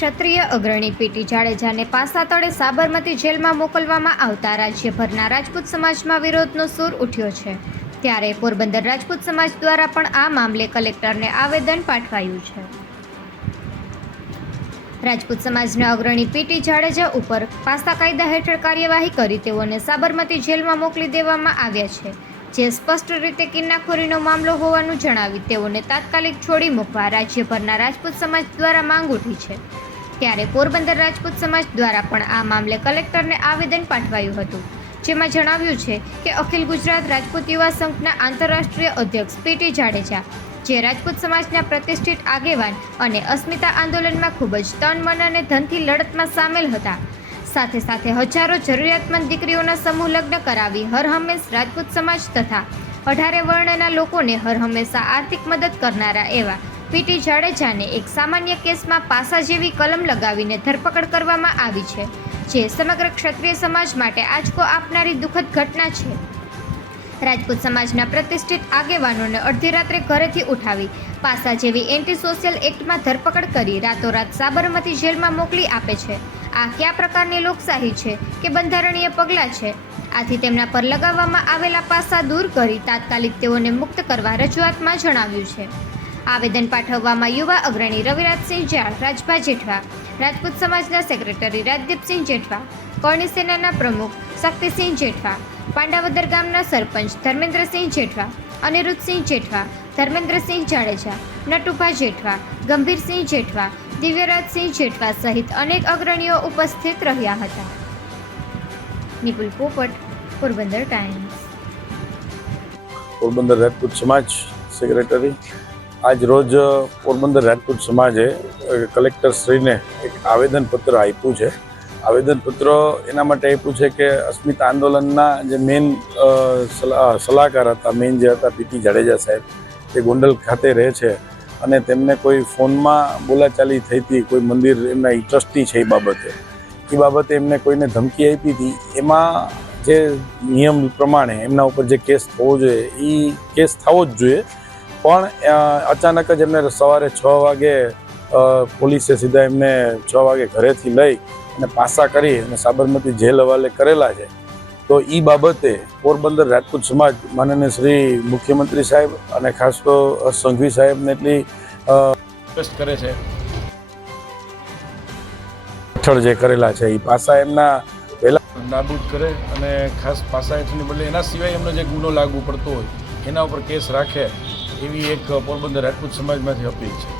ક્ષત્રિય અગ્રણી પીટી જાડેજાને પાસા તળે સાબરમતી જેલમાં મોકલવામાં આવતા રાજ્યભરના રાજપૂત સમાજમાં વિરોધનો સૂર ઉઠ્યો છે. ત્યારે પોરબંદર રાજપૂત સમાજ દ્વારા પણ આ મામલે કલેક્ટરને આવેદન પાઠવાયું છે. રાજપૂત સમાજના અગ્રણી પીટી જાડેજા ઉપર પાસા કાયદા હેઠળ કાર્યવાહી કરી તેઓને સાબરમતી જેલમાં મોકલી દેવામાં આવ્યા છે. જે સ્પષ્ટ રીતે કિન્નાખોરીનો મામલો હોવાનું જણાવી તેઓને તાત્કાલિક છોડી મૂકવા રાજ્યભરના રાજપૂત સમાજ દ્વારા માંગ ઉઠી છે. ત્યારે પોરબંદર રાજપૂત સમાજ દ્વારા પણ આ મામલે કલેક્ટરને આવેદન પાઠવાયું હતું. જેમાં જણાવ્યું છે કે અખિલ ગુજરાત રાજપૂત યુવા સંઘના આંતરરાષ્ટ્રીય અધ્યક્ષ પીટી જાડેજા, જે રાજપૂત સમાજના પ્રતિષ્ઠિત આગેવાન અને અસ્મિતા આંદોલનમાં ખૂબ જ તન, મન અને ધનથી લડતમાં સામેલ હતા. સાથે સાથે હજારો જરૂરિયાતમંદ દીકરીઓના સમૂહ લગ્ન કરાવી હરહંમેશ રાજપૂત સમાજ તથા અઢારે વર્ણના લોકોને હરહંમેશા આર્થિક મદદ કરનારા એવા પીટી જાડેજાને એક સામાન્ય કેસમાં પાસા જેવી કલમ લગાવીને ધરપકડ કરવામાં આવી છે, જે સમગ્ર ક્ષત્રિય સમાજ માટે આંચકો આપનારી દુઃખદ ઘટના છે. રાજપૂત સમાજના પ્રતિષ્ઠિત આગેવાનોને અડધી રાત્રે ઘરેથી ઉઠાવી પાસા જેવી એન્ટી સોશિયલ એક્ટમાં ધરપકડ કરી રાતોરાત સાબરમતી જેલમાં મોકલી આપે છે. આ કયા પ્રકારની લોકશાહી છે કે બંધારણીય પગલાં છે? આથી તેમના પર લગાવવામાં આવેલા પાસા દૂર કરી તાત્કાલિક તેઓને મુક્ત કરવા રજૂઆતમાં જણાવ્યું છે. આવેદન પાઠવવામાં યુવા અગ્રણી રવિરાજસિંહ જાળ, રાજભા જેઠવા, રાજપૂત સમાજના સેક્રેટરી રાજદીપસિંહ જેઠવા કરણી સેનાના પ્રમુખ શક્તિસિંહ જેઠવા, પાંડાવદર ગામના સરપંચ ધર્મેન્દ્રસિંહ જેઠવા, અનિરુદ્ધસિંહ જેઠવા, ધર્મેન્દ્રસિંહ જાડેજા, નટુભા જેઠવા, ગંભીરસિંહ જેઠવા, દિવ્યરાજસિંહ જેઠવા સહિત અનેક અગ્રણીઓ ઉપસ્થિત રહ્યા હતા. નિપુલ પોપટ, પોરબંદર ટાઈમ્સ. પોરબંદર રાજપૂત સમાજ સેક્રેટરી આજ રોજ પોરબંદર રાજપૂત સમાજે કલેક્ટરશ્રીને એક આવેદનપત્ર આપ્યું છે. આવેદનપત્ર એના માટે આપ્યું છે કે અસ્મિતા આંદોલનના જે મેઇન સલાહકાર હતા મેઇન જે હતા પીટી જાડેજા સાહેબ, તે ગોંડલ ખાતે રહે છે અને તેમને કોઈ ફોનમાં બોલાચાલી થઈ હતી, કોઈ મંદિર એમના ટ્રસ્ટી છે એ બાબતે. એ બાબતે એમને કોઈને ધમકી આપી હતી. એમાં જે નિયમ પ્રમાણે એમના ઉપર જે કેસ થવો જોઈએ એ કેસ થવો જ જોઈએ. પણ અચાનક જ એમને સવારે છ વાગે પોલીસે સીધા એમને છ વાગે ઘરેથી લઈ અને પાસા કરી અને સાબરમતી જેલ હવાલે કરેલા છે. તો એ બાબતે પોરબંદર રાજપૂત સમાજ માનનીય શ્રી મુખ્યમંત્રી સાહેબ અને ખાસ તો સંઘવી સાહેબને એટલી રિક્વેસ્ટ કરે છે. હેઠળ જે કરેલા છે એ પાસા એમના પહેલાં નાબૂદ કરે અને ખાસ પાસા હેઠળની બદલે એના સિવાય એમનો જે ગુનો લાગુ પડતો હોય, એના ઉપર કેસ રાખે. એવી એક પોરબંદર રાજપૂત સમાજમાંથી અપીલ છે.